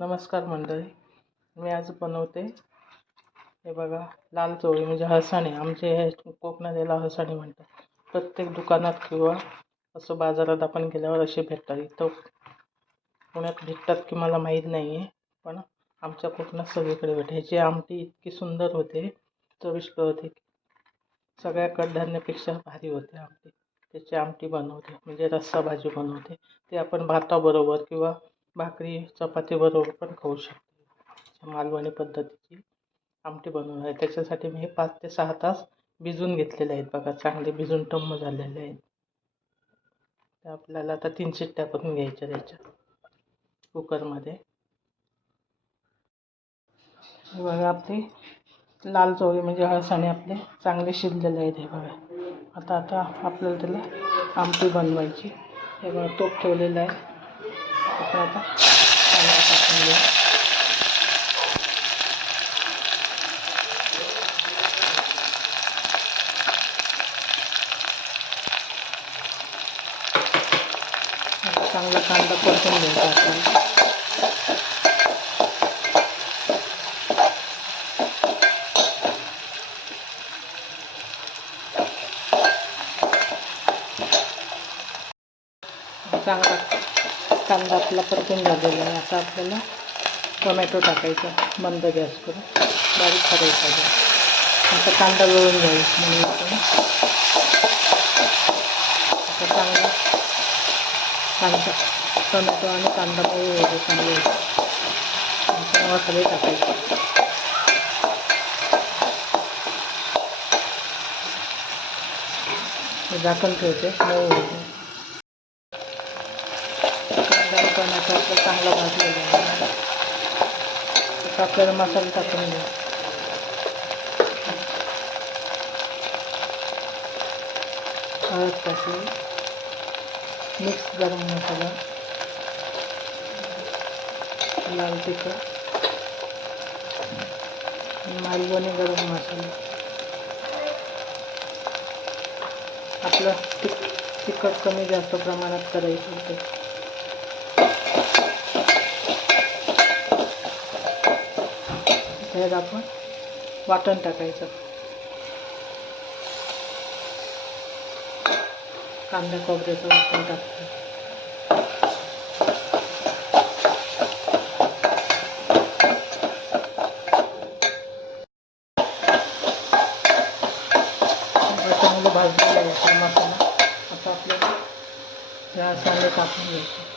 नमस्कार मंडळी, मी आज बनवते हे बघा लाल चवळी म्हणजे हळसाणे. आमचे हे कोकणात याला हळसाणे म्हणतात. प्रत्येक दुकानात किंवा असं बाजारात आपण गेल्यावर असे भेटतात. इथं पुण्यात भेटतात की मला माहीत नाही आहे, पण आमच्या कोकणात सगळीकडे भेटायची. आमटी इतकी सुंदर होते, चविष्ट होते, सगळ्या कडधान्यापेक्षा भारी होते आमटी. त्याची आमटी बनवते म्हणजे रस्सा भाजी बनवते. ते आपण भाताबरोबर किंवा भाकरी चपाती बरोबर पण खाऊ शकतो. मालवणी पद्धतीची आमटी बनवणार आहे. त्याच्यासाठी मी 5 ते 6 तास भिजून घेतलेले आहेत. बघा चांगले भिजून टम्म झालेले आहेत. ते आपल्याला आता 3 शिट्ट्या करून घ्यायच्या त्याच्या कुकरमध्ये. हे बघा आपली लाल चवळी म्हणजे हळसाणे आपले चांगले शिजलेले आहेत. हे बघा आता आपल्याला त्याला आमटी बनवायची. हे बघा तूप ठेवलेलं आहे. आता कांदा टाकून घेऊ. चांगला कांदा परतून घ्यायचा आपल्याला. चांगला कांदा आपला परतून झालेला आहे. आता आपल्याला टोमॅटो टाकायचा, मंद गॅस करून बारीक करायचा गॅस. आता कांदा गळून जाईल म्हणून आपण आता चांगला कांदा टोमॅटो आणि कांदा मऊ चांगले मसाले टाकायचे. झाकण ठेवते मऊ होते. टोमॅटो आपलं चांगला भाजलेला आहे. आता आपल्याला मसाला टाकून घ्या. हळद टाकली, मिक्स गरम मसाला, लाल तिखट, मालवणी गरम मसाला. आपलं तिखट कमी जास्त प्रमाणात करायचं होतं. त्यात आपण वाटण टाकायचं. कांदा खोबऱ्याचं वाटण टाकतो. चांगलं भाजलेलं आहे मसाला. आता आपल्याला ह्या साले टाकून घ्यायचे.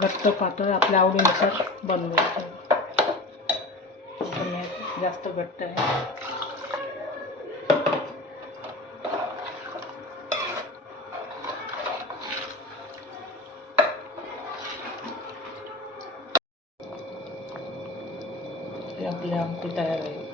घट्ट पातळ आपल्या आवडीनुसार बनवायचं. जास्त घट्ट आहे. आपली आमटी तयार आहे.